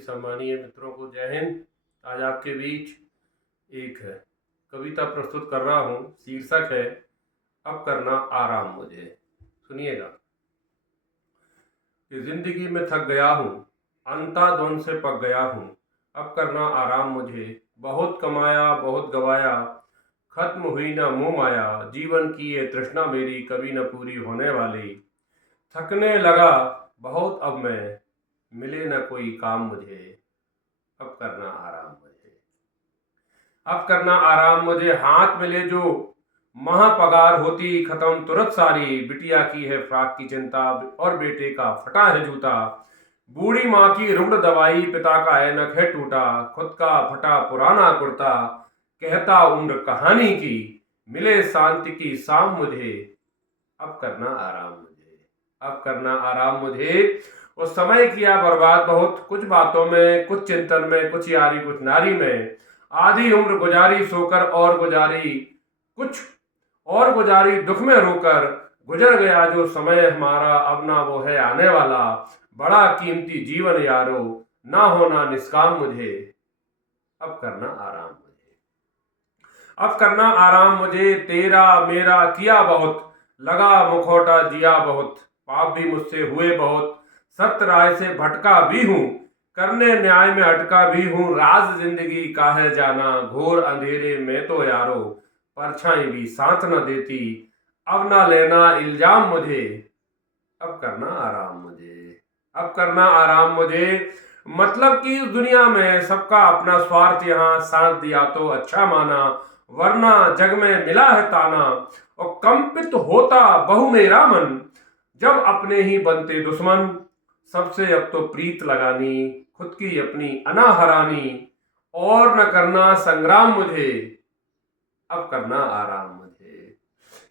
सम्मानीय मित्रों को जय हिंद। आज आपके बीच एक कविता प्रस्तुत कर रहा हूँ। शीर्षक है अब करना आराम मुझे। सुनिएगा। कि जिंदगी में थक गया हूँ, अंधाधुंध से पक गया हूँ। अब करना आराम मुझे। बहुत कमाया बहुत गवाया, खत्म हुई ना मोह माया। जीवन की ये तृष्णा मेरी कभी न पूरी होने वाली। थकने लगा बहुत अब मैं, मिले न कोई काम मुझे। अब करना आराम मुझे। अब करना आराम मुझे। हाथ मिले जो महापगार होती खत्म तुरंत सारी। बिटिया की है फ्राक की चिंता और बेटे का फटा है जूता। बूढ़ी माँ की रुग्ण दवाई, पिता का ऐनक है टूटा। खुद का फटा पुराना कुर्ता, कहता उम्र कहानी की। मिले शांति की शाम मुझे। अब करना आराम मुझे। अब करना आराम मुझे। उस समय किया बर्बाद बहुत, कुछ बातों में कुछ चिंतन में, कुछ यारी कुछ नारी में। आधी उम्र गुजारी सोकर और गुजारी कुछ और गुजारी दुख में रोकर। गुजर गया जो समय हमारा, अब ना वो है आने वाला। बड़ा कीमती जीवन यारो, ना होना निष्काम मुझे। अब करना आराम मुझे। अब करना आराम मुझे। तेरा मेरा किया बहुत, लगा मुखौटा जिया बहुत। पाप भी मुझसे हुए बहुत, सत्य राय से भटका भी हूँ। करने न्याय में अटका भी हूँ। राज जिंदगी का है जाना, घोर अंधेरे में तो यारो। परछाई भी साथ न देती, अब ना लेना इल्जाम मुझे। अब करना आराम मुझे। अब करना आराम मुझे। मतलब कि इस दुनिया में सबका अपना स्वार्थ, यहाँ साथ दिया तो अच्छा माना, वरना जग में मिला है ताना। और कंपित होता बहु मेरा मन, जब अपने ही बनते दुश्मन। सबसे अब तो प्रीत लगानी, खुद की अपनी अनाहरानी। और न करना संग्राम मुझे। अब करना आराम मुझे।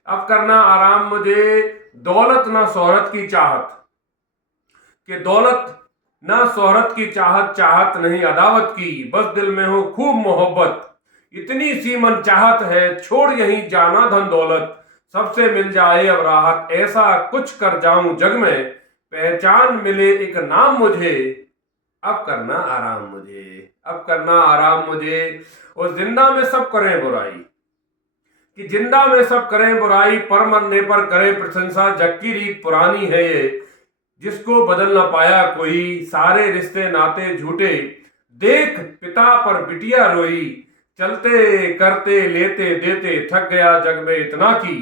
अब करना आराम मुझे। दौलत ना शोहरत की चाहत, कि दौलत ना शोहरत की चाहत, चाहत नहीं अदावत की। बस दिल में हो खूब मोहब्बत, इतनी सी मन चाहत है। छोड़ यहीं जाना धन दौलत, सबसे मिल जाए अब राहत। ऐसा कुछ कर जाऊं जग में, पहचान मिले एक नाम मुझे। अब करना आराम मुझे। अब करना आराम मुझे। और जिंदा में सब करें बुराई, कि जिंदा में सब करें बुराई, पर मरने पर करें प्रशंसा। जग की रीत पुरानी है ये, जिसको बदल ना पाया कोई। सारे रिश्ते नाते झूठे, देख पिता पर बिटिया रोई। चलते करते लेते देते, थक गया जग में इतना की।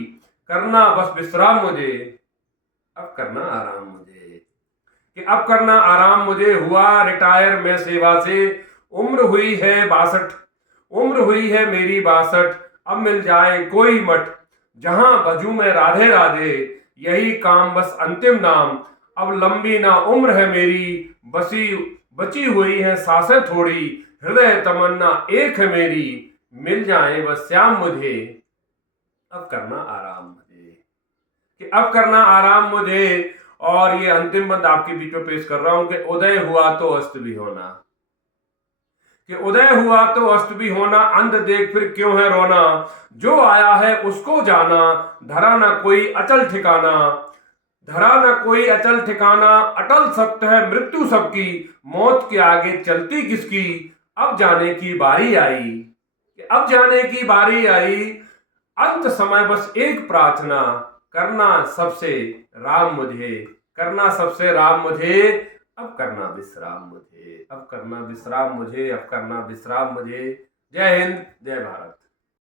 करना बस विश्राम मुझे। अब करना आराम मुझे। कि अब करना आराम मुझे। हुआ रिटायर मैं सेवा से, उम्र हुई है 62। उम्र हुई है मेरी 62। अब मिल जाए कोई मठ, जहां भजू में राधे राधे। यही काम बस अंतिम नाम, अब लंबी ना उम्र है मेरी। बची हुई है सांसें थोड़ी, हृदय तमन्ना एक है मेरी। मिल जाए बस श्याम मुझे। अब करना आराम मुझे। कि अब करना आराम मुझे। और ये अंतिम बंद आपके बीच में पेश कर रहा हूं कि उदय हुआ तो अस्त भी होना। कि उदय हुआ तो अस्त भी होना, अंध देख फिर क्यों है रोना। जो आया है उसको जाना, धरा ना कोई अचल ठिकाना। धरा न कोई अचल ठिकाना, अटल सत्य है मृत्यु सबकी। मौत के आगे चलती किसकी। अब जाने की बारी आई। अब जाने की बारी आई। अंत समय बस एक प्रार्थना, करना सबसे राम मुझे। करना सबसे राम मुझे। अब करना विश्राम मुझे। अब करना विश्राम मुझे। अब करना विश्राम मुझे। जय हिंद, जय भारत।